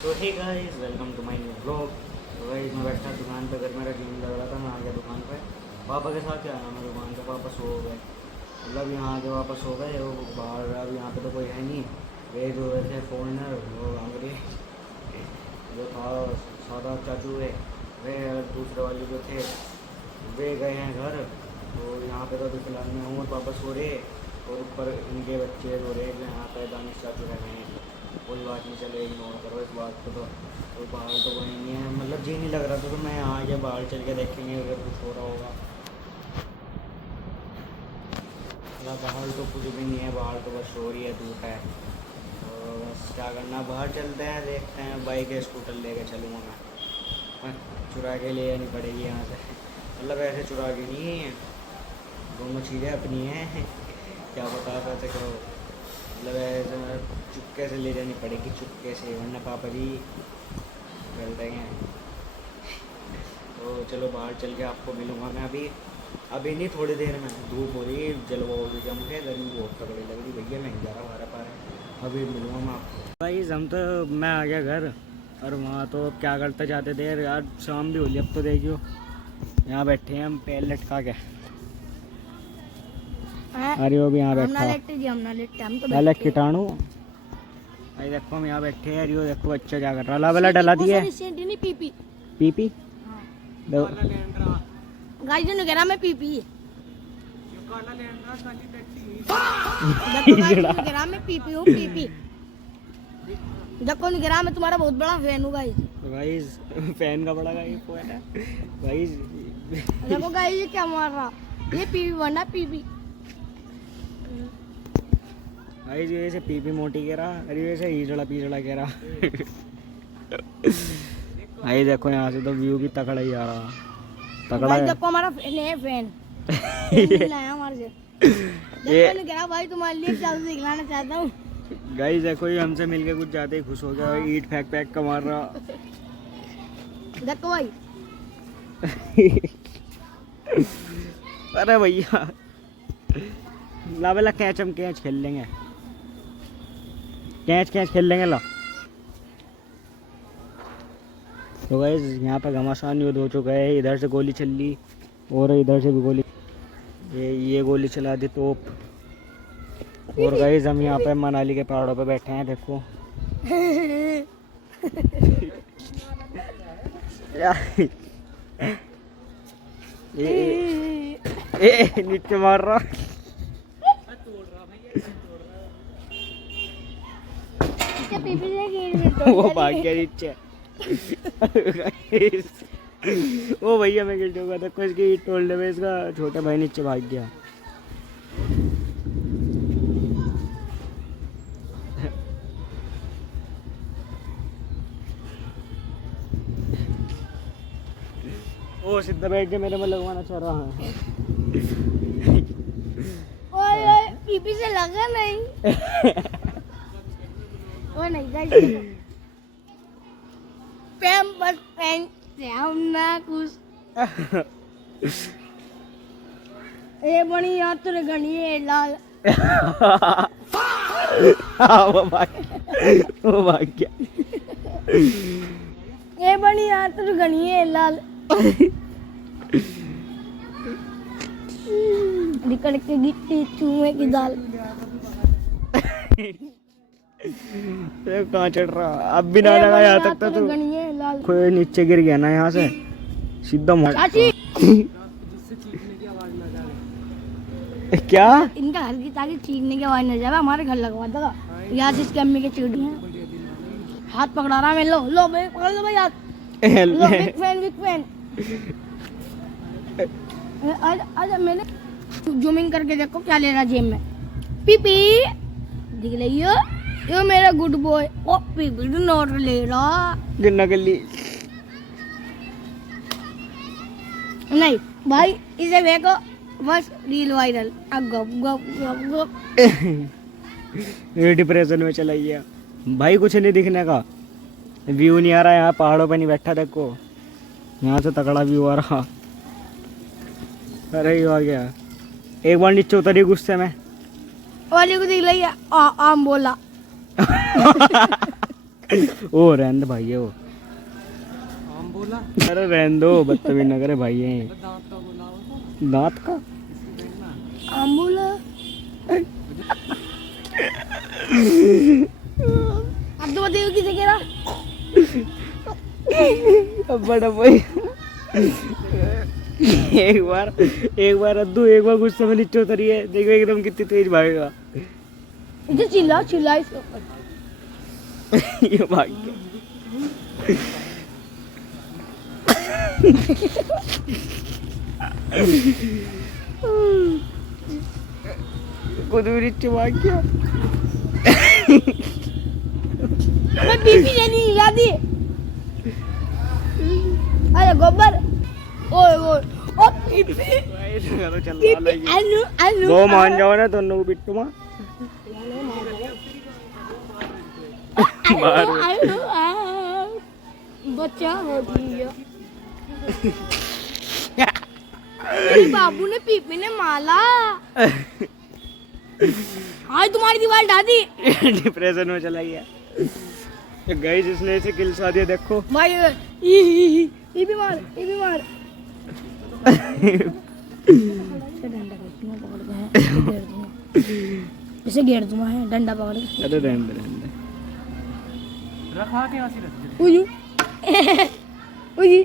तो hey guys welcome to my new blog. तो guys मैं बैठा दुकान पे, घर मेरा जीवन लग रहा था, मैं आ गया दुकान पे। पापा के साथ आया मैं दुकान पे, पापा सो गए, मतलब यहाँ आके वापस सो गए। वो बाहर अब यहाँ पे तो कोई है नहीं। वे जो थे फॉरनर वो अंग्रेज जो था सादा चाचू वे दूसरे वाले जो थे वे गए हैं घर। तो यहाँ पे तो अभी फिलहाल मैं हूँ और पापा सो रहे, और ऊपर इनके बच्चे सो रहे जो यहाँ पे दानिश चाचू रह गए हैं। कोई बात नहीं, चले इग्नोर करो इस बात को। तो बाहर तो कोई नहीं है, मतलब जी नहीं लग रहा था, तो मैं यहाँ आके बाहर चल के देखेंगे अगर कुछ हो रहा होगा। मतलब बाहर तो कुछ भी नहीं है, बाहर तो बस शोर ही है, धूप है। तो बस क्या करना, बाहर चलते हैं, देखते हैं। बाइक या स्कूटर लेके चलूँगा मैं, चुरा के ले आनी पड़ेगी यहाँ से। मतलब ऐसे चुरा के नहीं है, दोनों चीज़ें अपनी हैं। क्या बता पाते करो, मतलब ऐसे चुपके से ले जानी पड़ेगी, चुपके से, वरना पापा जी कर देंगे। तो चलो बाहर चल के आपको मिलूँगा मैं। अभी नहीं, थोड़ी देर में। धूप हो रही, जलवा हो रही, जम के गर्मी बहुत तगड़ी लग रही भैया, मैं जा रहा हूँ पा रहा। अभी मिलूँगा मैं आपको। भाई हम तो, मैं आ गया घर, और वहाँ तो क्या करते जाते देर यार, शाम भी हो रही अब तो। देखियो यहाँ बैठे हैं हम पैर लटका के। अरे वो भी यहाँ बैठा अलग कीटाणु। भाई देखो हम यहाँ बैठे हैं, अरे देखो बच्चा क्या कर रहा है, लाला डला दिया पीपी पीपी। गाइस जो कह रहा मैं पीपी मैं पीपी हूँ, पीपी। देखो नहीं कह रहा, मैं तुम्हारा बहुत बड़ा फैन हूँ गाइस। गाइस फैन का बड़ा गाइस फैन है गाइस। देखो गाइस ये क्या मार रहा, ये पीपी बनना पीपी। गाइस ये ऐसे पीपी मोटी कह रहा, अरे ऐसे हीजड़ा पीजड़ा कह रहा। भाई देखो यहाँ से तो व्यू भी तगड़ा ही आ रहा, तगड़ा है। देखो हमारा फैन है हमारे से। देखो नहीं कह रहा भाई, तुम्हारे लिए चालू दिखलाना चाहता हूँ। गाइस देखो ये हमसे मिलके कुछ ज्यादा ही खुश हो गया। भाई ईट फेंक का मार रहा। देखो भाई अरे भैया ला कैच, हम कैच खेल लेंगे, कैच खेल लेंगे ला। तो गाइस यहाँ पे घमासान युद्ध हो चुका है, इधर से गोली चल ली और इधर से भी गोली, ये गोली चला दी तोप। और गाइस हम यहाँ पे मनाली के पहाड़ों पे बैठे हैं, देखो। ये नीचे मार रहा। वो भाग गया नीचे। ओ भैया मैं गिर जाऊंगा, तो कुछ की टोलने में इसका छोटा भाई नीचे भाग गया। ओ सीधा बैठ के मेरे में लगवाना चाह रहा है। ओए पीपी से लगा नहीं। ओ नहीं गाइस, पैम्पर्स पहन से हम ना कुछ। ये बनी यार तेरे घनी है लाल। वो भाग गया। ये बनी यार तेरे घनी है लाल। निकल के गिट्टी चूहे की दाल। कहाँ चढ़ रहा, अब भी ना लगा यहाँ तक तो कोई नीचे गिर गया ना यहाँ से सीधा मार। क्या इनका घर की ताकि चीखने की आवाज न जाए, हमारे घर लगवा देगा। यहाँ से इसकी अम्मी के चिड़ी हैं, हाथ पकड़ा रहा है। लो भाई पकड़ लो भाई हाथ। लो बिग फैन। आज मैंने जूमिंग करके देखो क्या ले रहा जेब में। पीपी दिख रही हो, ये मेरा गुड बॉय। ओ पीपी नोट ले रहा, गिरना कर ली नहीं भाई, इसे देखो बस रील वायरल। अब गप ये डिप्रेशन में चला गया भाई, कुछ नहीं दिखने का, व्यू नहीं आ रहा। यहाँ पहाड़ों पे नहीं बैठा, देखो यहाँ से तगड़ा व्यू आ रहा। अरे ये आ गया, एक बार नीचे उतरी गुस्से में, वाली को दिख रही है आम बोला। ओ रहने दे भाई है वो। हम बोला अरे रहने दो, बदतमीज ना करे भाई है। दांत का बोला होता दांत का आम्बूला अब तो बताइए किसे कह रहा। अब बड़ा भाई एक बार अद्दू एक बार गुस्से में नीचे उतरी है, देखो एकदम कितनी तेज भागेगा। इधर चिल्ला चिल्ला इसके ऊपर। ये भाग गया। खुद भी नीचे भाग गया। मैं बीपी नहीं हिला दी। अरे गोबर ओए ओए ओ बीपी बीपी अनु अनु वो मान जाओ ना दोनों बिट्टू मां बाहर अनु बच्चा हो गया। अरे बाबू ने पीपी ने माला। आज तुम्हारी दीवार ढा दी। डिप्रेशन में चला गया। गाइस इसने इसे किल सा दिया देखो भाई ये बीमार इसे घेर दूंगा है डंडा पकड़ के। अरे रहने दे रखा के वासी रख उयू उयू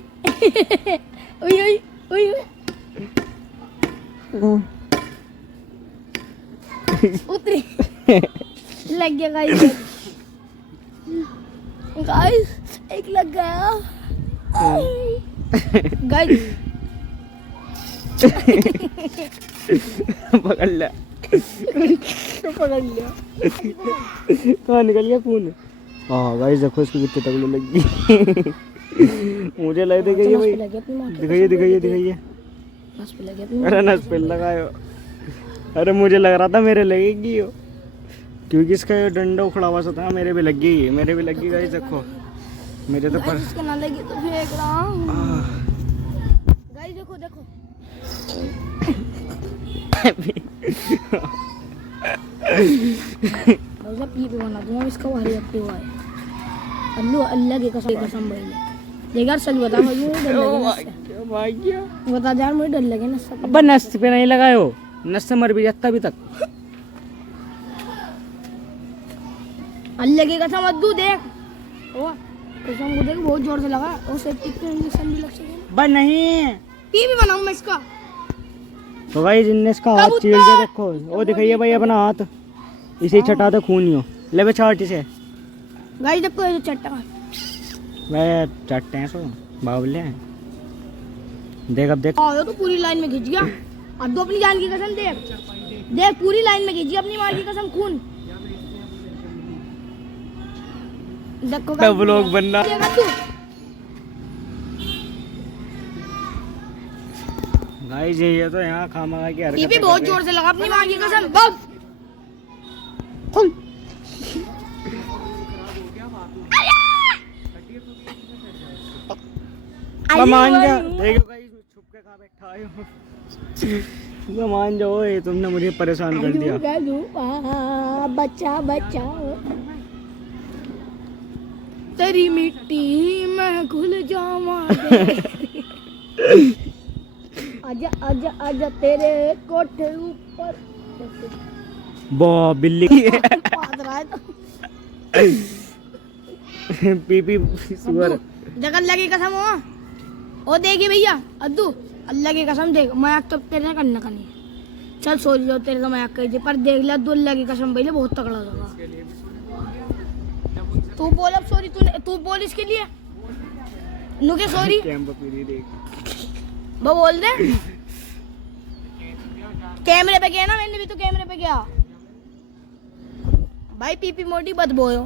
उयू उयू उतरी लग गया गाइस। गाइस एक लग गया गाइस। पकड़ लिया कहाँ निकल गया खून। हाँ गाइस देखो इसकी कितनी तगड़ी लगी। मुझे लग दिखाइए भाई, दिखाइए। अरे नस पे लगायो। अरे मुझे लग रहा था मेरे लगेगी यो, क्योंकि इसका ये डंडा उखड़ा हुआ सा था। मेरे भी लग गई गाइस देखो। मेरे तो पर इसके ना लगी तो फेंक रहा हूं। गाइस देखो मतलब पी बना दूंगा इसका भारी एक्टिव है। अल्लाह की कसम भाई देख यार सच बता मुझे डर लगे बता यार मुझे डर लगे ना सब। अब नस पे नहीं लगायो, नस से मर भी जाता अभी तक। अल्लाह की कसम अद्दू देख ओ कसम को देख बहुत जोर से लगा और सेप्टिक का इंजेक्शन भी लग सके बस नहीं पी भी बनाऊं मैं इसका। तो भाई जिनने इसका हाथ चीर दिया देखो, वो दिखाइए भाई अपना हाथ, इसे छटा दो खून ही हो। ले बे चाट इसे गाइस देखो ये चट्टा वह चट्टे हैं सो बावले हैं। देख अब देख आओ तो पूरी लाइन में खिंच गया। अब तो अपनी जान की कसम देख पूरी लाइन में खिंच गया अपनी मां की कसम खून। देखो तब लोग बनना गाइस ये तो यहाँ खामा की हरकत भी बहुत जोर से लगा अपनी मां की कसम। बस मान जा देखो गाइस छुप के कहाँ बैठा आयो। मान जाओ ये तुमने मुझे परेशान कर दिया। बच्चा तेरी मिट्टी में घुल जावा आजा तेरे कोठे ऊपर बो बिल्ली पीपी सुअर जगह लगी कसम हो। ओ देखिए भैया अद्दू अल्लाह की कसम देख मजाक तो तेरे ना करना का नहीं। चल सो जाओ तेरे तो मजाक कर दे पर देख ले अद्दू अल्लाह की कसम भैया बहुत तगड़ा लगा। तू बोल अब सॉरी तू बोल इसके लिए नुके सॉरी वो बोल दे। कैमरे पे गया ना मैंने भी तो कैमरे पे गया भाई पीपी मोटी बद बोयो।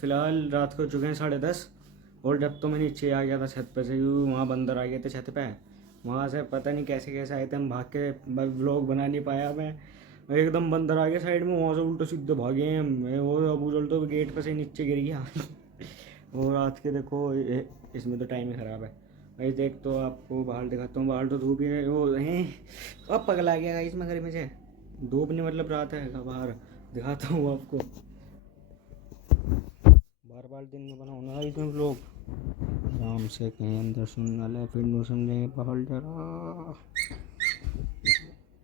फिलहाल रात को चुके हैं 10:30 और जब तो मैं नीचे आ गया था छत पे से, वहाँ बंदर आ गए थे छत पे। वहाँ से पता नहीं कैसे कैसे आए थे, हम भाग के व्लॉग बना नहीं पाया मैं। एकदम बंदर आ गया साइड में, वहाँ से उल्टे सीधे भागे हैं। मैं वो अबू जल तो गेट पे से नीचे गिर गया। और रात के देखो इसमें तो टाइम ही ख़राब है। गाइस देख तो आपको बाहर दिखाता हूँ, बाहर तो धूप ही है वो हैं। अब पगला गया गाइस मैं घर में से, धूप नहीं मतलब रात है बाहर दिखाता हूँ आपको। बार बार दिन में बनाओ ना इसमें लोग आराम से कहीं अंदर सुनने वाले फिर नहीं समझेंगे बाहर जरा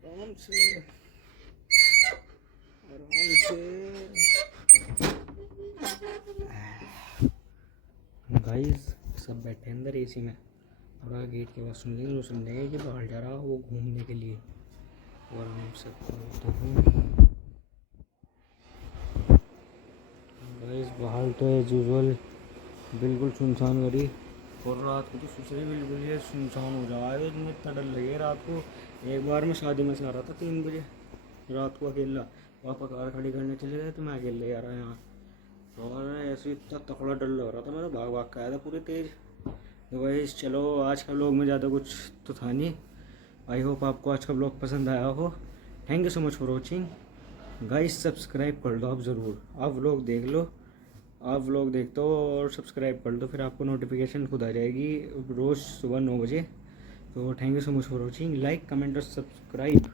आराम से गाइस सब बैठे अंदर एसी में, थोड़ा गेट के पास सुन लेंगे वो समझेंगे कि बाहर जा रहा वो घूमने के लिए। और आराम से गाइस बाहर तो एज यूजुअल बिल्कुल सुनसान गली, और रात को तो सुसरी बिल्कुल ये सुनसान हो जाए, इतने इतना डर लगे रात को। एक बार मैं शादी में से आ रहा था 3 बजे रात को अकेला, पापा कार खड़ी करने चले गए तो मैं अकेले आ रहा यहाँ, और ऐसे इतना तकड़ा डर लग रहा था, मैं तो भाग भाग के आया था पूरी तेज़। तो गाइस चलो आज का व्लॉग में ज़्यादा कुछ तो था नहीं, आई होप आपको आज का व्लॉग पसंद आया हो। Thank you so much for watching guys, subscribe कर दो आप ज़रूर, आप व्लॉग देख लो, आप व्लॉग देखते हो और सब्सक्राइब कर दो, फिर आपको नोटिफिकेशन खुद आ जाएगी रोज़ सुबह 9 बजे। तो thank you so much for watching, like comment और सब्सक्राइब।